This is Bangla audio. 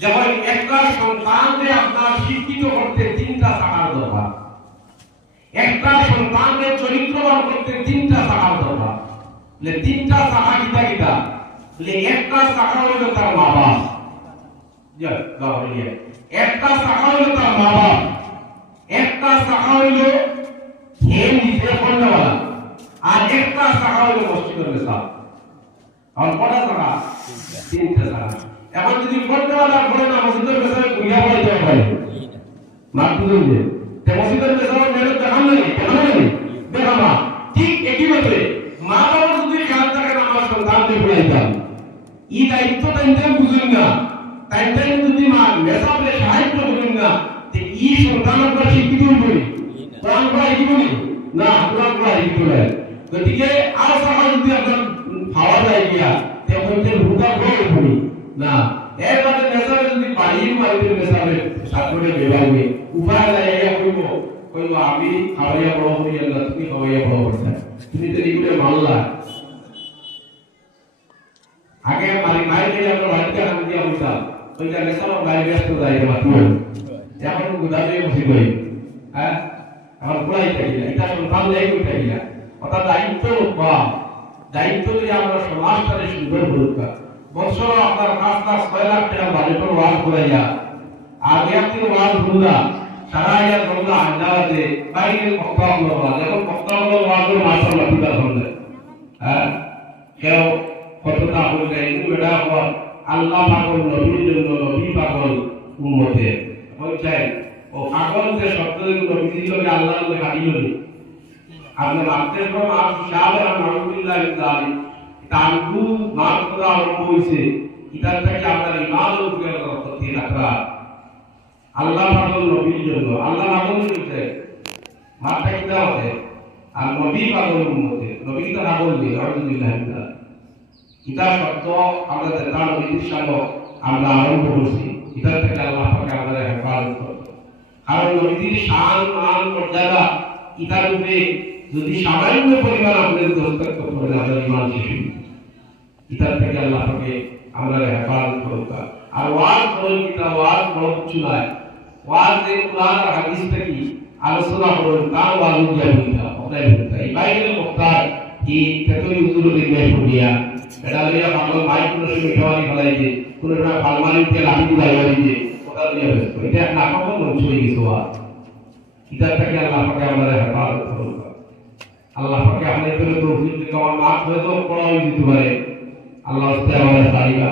যেমন একটা সন্তানকে আপনার শিক্ষিত করতে তিনটা শাখার দরকার, একটা সন্তানকে চরিত্রবান করতে তিনটা শাখার দরকার। তিনটা শাখা কিতা কিতা? একটা শাখা হইল তার মা বাপ, একটা শাখা হইল তার মা বাপ, একটা শাখা হইল সে নিজে করনেওয়ালা, আর একটা শাখা হইল মসজিদের নেশা। আর কটা শাখা? তিনটা শাখা। এখন যদি করনেওয়ালা করে না মসজিদের নেশায় ঘুরিয়া পড়াইতে পারে মার বুঝুন যে মসজিদের নেশার মেহনত দেখান লাগে, দেখানো লাগে, দেখানা। ঠিক একইভাবে মা বাবা যদি খেয়াল থাকে না আমার সন্তানকে পড়াইতাম, এই দায়িত্ব তাই বুঝুন না, তাই যদি মা নেশাকে সাহায্য করুন না, এই সন্তান আপনার শিক্ষিত হইব কোরআন পড়া শিখিব না, কোরআন পড়া শিখিত নয়। গতিকে আর শাখা যদি আপনার খাওয়া যায় গিয়া হইতে ভূতা হইব না, এবারে নেশাবে যদি বাড়ির বাড়িতে নেশাবে ছাত্রকে বেবাইবে উপায় নাই, কইব কইব আমি খাওয়াইয়া বড় হই না, তুমি খাওয়াইয়া বড় করতে, তুমি তো এইগুলো মানলা। আগে মারি মাইকে আমরা বাড়িতে আনন্দ দিয়া বলতাম, ওইটা নেশা বাইরে ব্যস্ত যায় মাত্র, এখন গুদামে বসে করি, হ্যাঁ আমার পুরাই থাকিলা, এটা সন্তান যাই কই থাকিলা। অর্থাৎ দায়িত্ব বা দায়িত্ব যদি আমরা সমাজটারে সুন্দর করুকা, বছর আপনার 5-6 লাখ টাকা বাজেটের ওয়াজ করাইয়া আর একদিন ওয়াজ ভুলা সারা ইয়ার বন্ধা আন্দাজে বাইরে বক্তা হলো, যখন বক্তা হলো ওয়াজের মাসা লাঠিটা ধরলে, হ্যাঁ কেউ কতটা বললে এটা হওয়ার আল্লাহ পাগল নবীর জন্য, নবী পাগল উম্মতে বলছেন ও পাগল যে শব্দগুলো নবীর লগে আল্লাহর লগে হাদিল আপনি মানতে পারেন। আর শাহে আলহামদুলিল্লাহ ইনশাআল্লাহ তানকু মার করা আরম্ভ হইছে, এটা থেকে আপনার ইমানের উপরে করতে রাখা আল্লাহ পাগল নবীর জন্য, আল্লাহ পাগল হইছে মারটা কিটা হবে আর নবী পাগল উম্মতে, নবী তো পাগল নেই আলহামদুলিল্লাহ। এটা শব্দ আমরা তার নির্দিষ্ট আমরা আরম্ভ করছি, এটা থেকে আল্লাহ পাক আমাদের হেফাজত করবে। কারণ নবীর শান মান মর্যাদা এটার উপরে যদি সামান্য পরিমাণ আমাদের দস্তক করতে পারে আমাদের ইমান শেষ, এটার থেকে আল্লাহ পাকে আমরা হেফাজত করবে। আর ওয়াজ করুন, এটা ওয়াজ বড় কিছু নয়, ওয়াজ যে কোরআন আর হাদিস থেকে আলোচনা করুন তার ওয়াজ দিয়া বলতে ওটাই বলতে এই বাইরের বক্তার এই তেতই উজুরুল ইলম পড়িয়া এটা লইয়া পাগল মাইক কোনো সময় খাওয়ানি ফেলাইছে, কোনো সময় পালমারিতে লাঠি দিলাই যে ওটা লইয়া ব্যস্ত, এটা একটা আকর্ষণ মঞ্চ হয়ে গেছে ওয়াজ। এটার থেকে আল্লাহ পাকে আমাদের হেফাজত করুন। আল্লাহ পাকে আমাদের তৌফিক দিতে, আমার মাঠ হয়তো পড়া হয়ে যেতে পারে, আল্লাহ আমাদের সারিকা